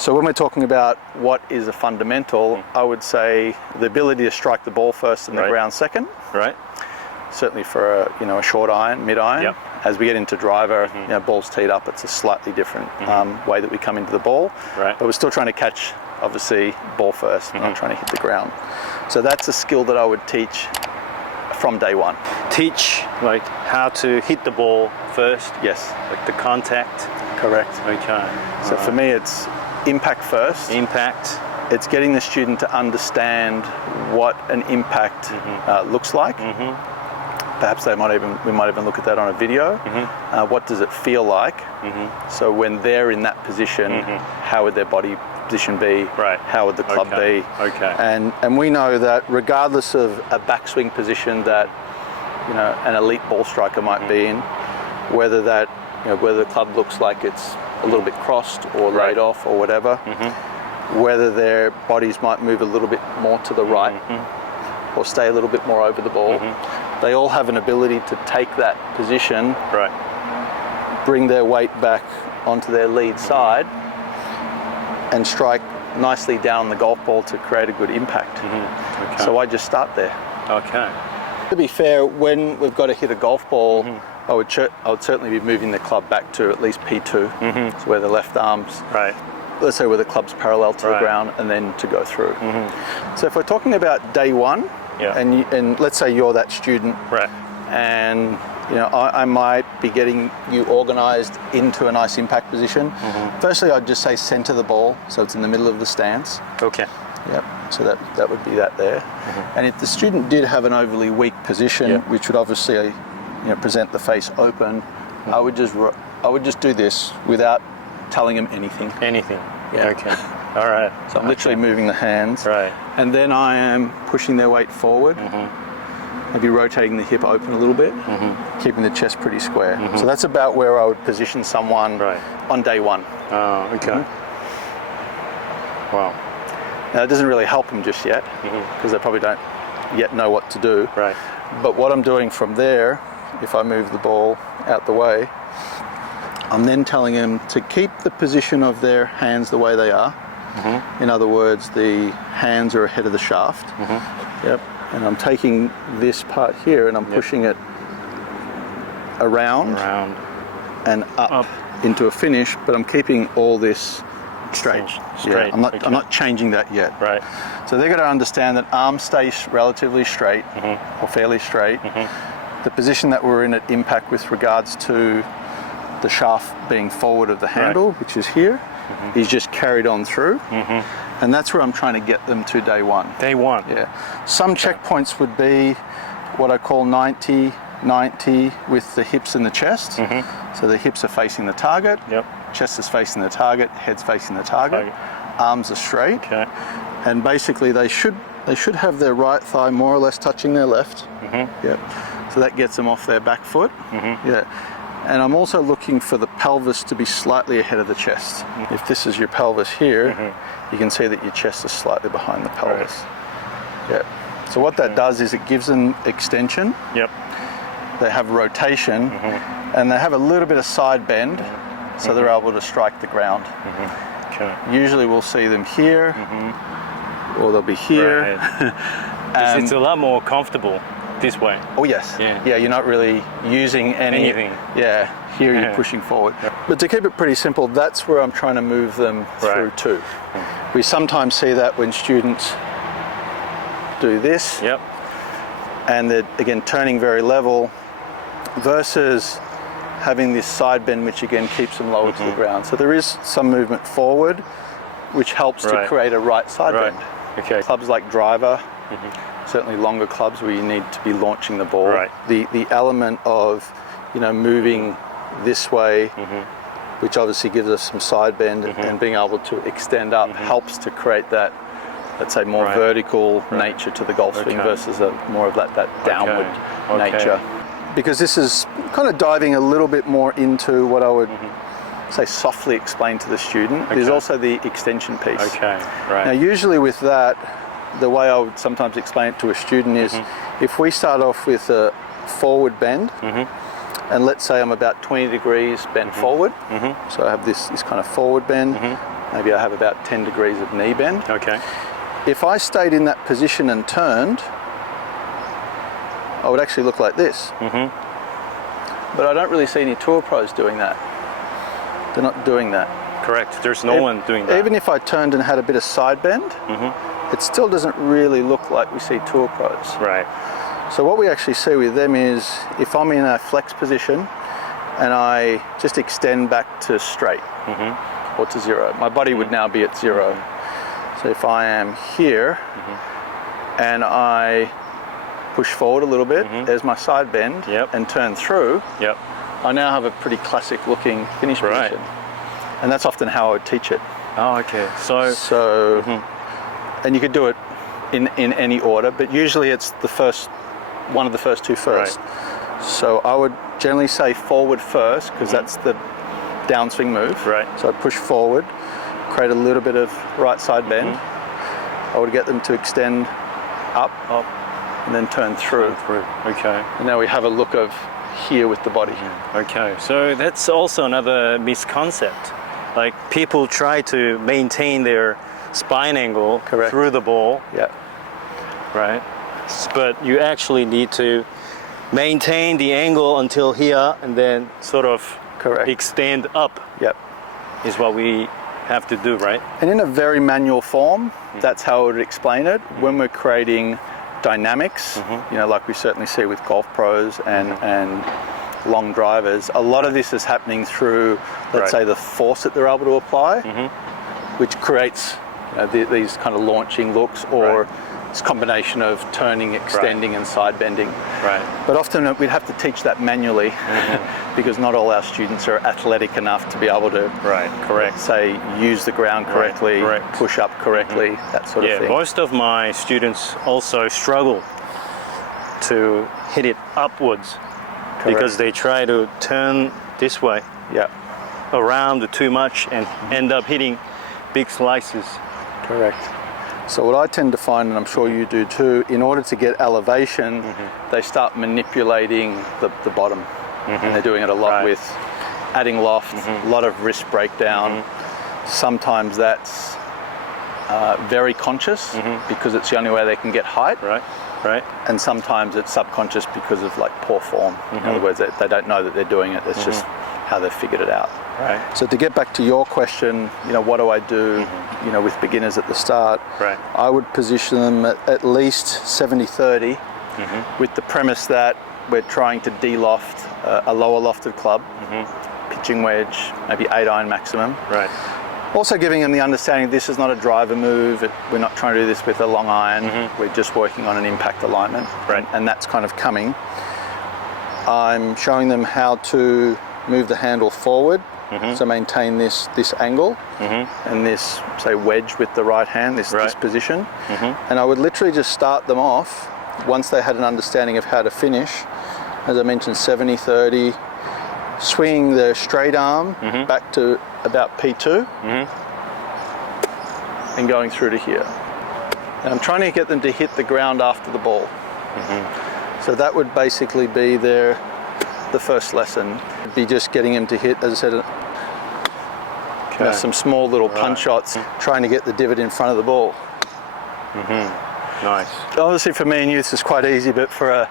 So when we're talking about what is a fundamental, I would say the ability to strike the ball first and the ground second. Right. Certainly for a short iron, mid iron. Yep. As we get into driver, balls teed up, it's a slightly different way that we come into the ball. Right. But we're still trying to catch, obviously, ball first, not trying to hit the ground. So that's a skill that I would teach from day one. Teach like how to hit the ball first? Yes. Like the contact? Correct. Okay. So for me, it's impact first. Impact. It's getting the student to understand what an impact looks like. Perhaps we might even look at that on a video. What does it feel like? So when they're in that position, how would their body position be? Right. How would the club be? Okay. And we know that regardless of a backswing position that an elite ball striker might be in, whether the club looks like it's a little bit crossed or laid off or whatever, whether their bodies might move a little bit more to the right or stay a little bit more over the ball, they all have an ability to take that position, bring their weight back onto their lead side and strike nicely down the golf ball to create a good impact. Okay. So I just start there. Okay. To be fair, when we've got to hit a golf ball, I would certainly be moving the club back to at least P2, so where the left arm's, let's say where the club's parallel to the ground, and then to go through. So if we're talking about day one, and let's say you're that student, and I might be getting you organised into a nice impact position. Firstly, I'd just say centre the ball, so it's in the middle of the stance. Okay. Yep. So that would be that there. And if the student did have an overly weak position, which would obviously present the face open, I would just do this without telling them anything. Anything. Yeah. Okay. All right. So I'm literally moving the hands. Right. And then I am pushing their weight forward. Maybe rotating the hip open a little bit, keeping the chest pretty square. So that's about where I would position someone on day one. Oh, okay. Wow. Now, it doesn't really help them just yet, because they probably don't yet know what to do. Right. But what I'm doing from there, if I move the ball out the way, I'm then telling them to keep the position of their hands the way they are. In other words, the hands are ahead of the shaft. Yep. And I'm taking this part here and I'm pushing it around and up into a finish, but I'm keeping all this straight. Yeah, I'm not changing that yet. Right. So they're going to understand that arms stay relatively straight or fairly straight. The position that we're in at impact with regards to the shaft being forward of the handle, which is here, is just carried on through. And that's where I'm trying to get them to day one. Day one. Yeah. Some checkpoints would be what I call 90-90 with the hips and the chest. So the hips are facing the target, chest is facing the target, head's facing the target, arms are straight. And basically they should have their right thigh more or less touching their left. So that gets them off their back foot. And I'm also looking for the pelvis to be slightly ahead of the chest. If this is your pelvis here, you can see that your chest is slightly behind the pelvis. So what that does is it gives them extension. They have rotation, and they have a little bit of side bend, so they're able to strike the ground. Usually we'll see them here, or they'll be here. It's a lot more comfortable this way. Oh yes. Yeah, you're not really using anything. Yeah, here you're pushing forward. But to keep it pretty simple, that's where I'm trying to move them through to. We sometimes see that when students do this, and they're again turning very level, versus having this side bend, which again keeps them lower to the ground. So there is some movement forward, which helps to create a right side bend. Clubs like driver, certainly longer clubs where you need to be launching the ball. The element of moving this way, which obviously gives us some side bend, and being able to extend up helps to create that, let's say, more vertical nature to the golf swing versus more of that downward nature. Because this is kind of diving a little bit more into what I would say softly explain to the student. There's also the extension piece. Now usually with that, the way I would sometimes explain it to a student is if we start off with a forward bend, and let's say I'm about 20 degrees bent forward, so I have this kind of forward bend, maybe I have about 10 degrees of knee bend. Okay. If I stayed in that position and turned, I would actually look like this. But I don't really see any tour pros doing that. They're not doing that. Correct. There's no one doing that. Even if I turned and had a bit of side bend, it still doesn't really look like we see tour pros. Right. So what we actually see with them is if I'm in a flex position and I just extend back to straight or to zero, my body would now be at zero. So if I am here and I push forward a little bit, there's my side bend, and turn through, I now have a pretty classic looking finish position. And that's often how I would teach it. Oh, okay. So and you could do it in any order, but usually it's the first, one of the first two first. Right. So I would generally say forward first, because that's the downswing move. Right. So I'd push forward, create a little bit of right side bend. I would get them to extend up, and then turn through. Okay. And now we have a look of here with the body. Okay, so that's also another misconcept. Like people try to maintain their spine angle through the ball. Yeah. Right. But you actually need to maintain the angle until here and then sort of extend up. Yep. Is what we have to do, right? And in a very manual form, that's how I would explain it. When we're creating dynamics, you know, like we certainly see with golf pros and long drivers, a lot of this is happening through, let's say, the force that they're able to apply, which creates, you know, these kind of launching looks, or this combination of turning, extending, and side bending. Right. But often we'd have to teach that manually because not all our students are athletic enough to be able to, say, use the ground correctly, push up correctly, that sort of thing. Most of my students also struggle to hit it upwards because they try to turn this way around too much and end up hitting big slices. Correct. So what I tend to find, and I'm sure you do too, in order to get elevation, they start manipulating the bottom. And they're doing it a lot with adding loft, a lot of wrist breakdown. Sometimes that's very conscious because it's the only way they can get height. Right. And sometimes it's subconscious because of like poor form. In other words, they don't know that they're doing it. It's just how they've figured it out. Right. So to get back to your question, you know, what do I do, you know, with beginners at the start? I would position them at least 70-30 with the premise that we're trying to de-loft a lower lofted club, pitching wedge, maybe 8-iron maximum. Right. Also giving them the understanding this is not a driver move. We're not trying to do this with a long iron. We're just working on an impact alignment. And that's kind of coming. I'm showing them how to move the handle forward. So maintain this angle and this, say, wedge with the right hand, this position. And I would literally just start them off once they had an understanding of how to finish. As I mentioned, 70-30, swinging the straight arm back to about P2 and going through to here. And I'm trying to get them to hit the ground after the ball. So that would basically be the first lesson. It'd be just getting them to hit, as I said, you know, some small little punch shots, trying to get the divot in front of the ball. Nice. Obviously for me and you this is quite easy, but for a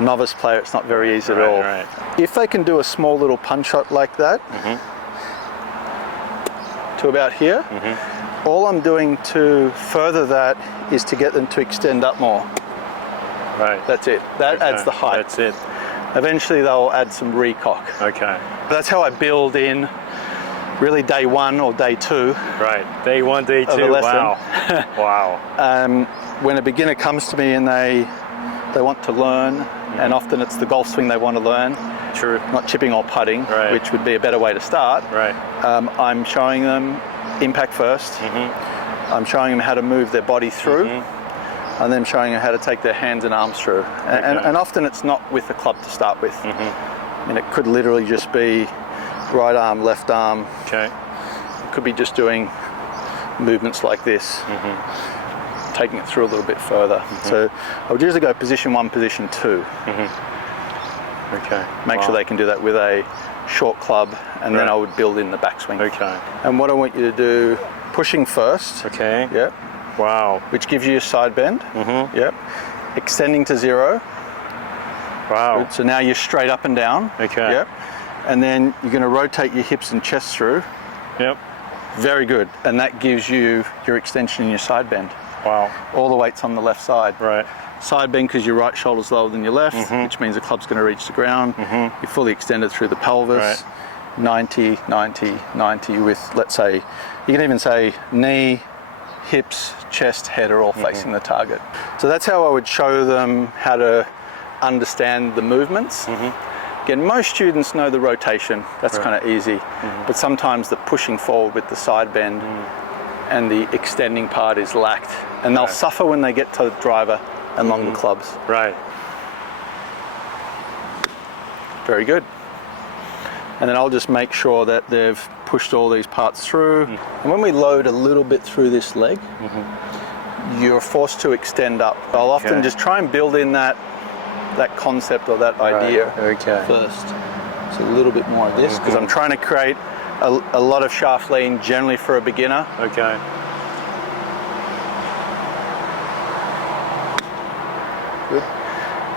novice player it's not very easy at all. If they can do a small little punch shot like that to about here, all I'm doing to further that is to get them to extend up more. That's it. That adds the height. That's it. Eventually they'll add some recock. That's how I build in really day one or day two. Day one, day two. Wow. Wow. When a beginner comes to me and they want to learn, and often it's the golf swing they want to learn, not chipping or putting, which would be a better way to start. I'm showing them impact first. I'm showing them how to move their body through, and then showing them how to take their hands and arms through. And often it's not with the club to start with. And it could literally just be right arm, left arm. It could be just doing movements like this, taking it through a little bit further. So I would usually go position 1, position 2. Okay. Make sure they can do that with a short club, and then I would build in the backswing. Okay. And what I want you to do, pushing first. Okay. Yep. Wow. Which gives you a side bend. Mm-hmm. Yep. Extending to 0. Wow. Good. So now you're straight up and down. Okay. Yep. And then you're going to rotate your hips and chest through. Yep. Very good. And that gives you your extension and your side bend. Wow. All the weight's on the left side. Right. Side bend because your right shoulder's lower than your left, which means the club's going to reach the ground. You're fully extended through the pelvis. Right. 90, 90, 90 with, let's say, you can even say knee, hips, chest, head are all facing the target. So that's how I would show them how to understand the movements. Again, most students know the rotation, that's kind of easy, but sometimes the pushing forward with the side bend and the extending part is lacked, and they'll suffer when they get to the driver and longer clubs. Right. Very good. And then I'll just make sure that they've pushed all these parts through. And when we load a little bit through this leg, you're forced to extend up. I'll often just try and build in that concept or that idea first. So a little bit more of this, because I'm trying to create a lot of shaft lean generally for a beginner. Okay. Good.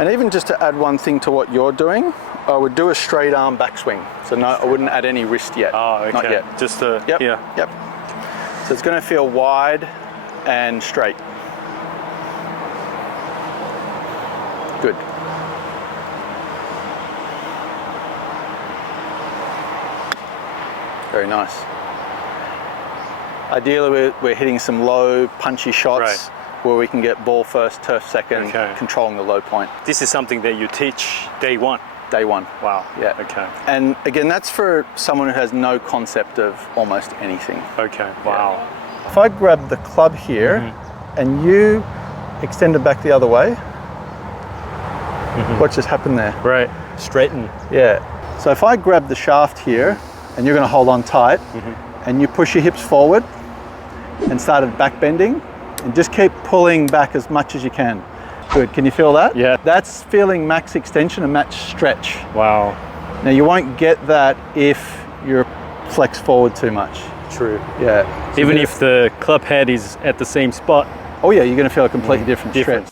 And even just to add one thing to what you're doing, I would do a straight arm backswing. So no, I wouldn't add any wrist yet. Oh, okay. Not yet. Just the, Yep. here. Yep. So it's going to feel wide and straight. Good. Very nice. Ideally, we're hitting some low, punchy shots where we can get ball first, turf second, controlling the low point. This is something that you teach day one? Day one. Wow. Yeah. Okay. And again, that's for someone who has no concept of almost anything. Okay. Wow. Yeah. If I grab the club here and you extend it back the other way, what just happened there? Right. Straighten. Yeah. So if I grab the shaft here and you're going to hold on tight and you push your hips forward and started back bending and just keep pulling back as much as you can. Good. Can you feel that? Yeah. That's feeling max extension and max stretch. Wow. Now you won't get that if you're flex forward too much. True. Yeah. So even if the club head is at the same spot. Oh yeah, you're going to feel a completely different stretch.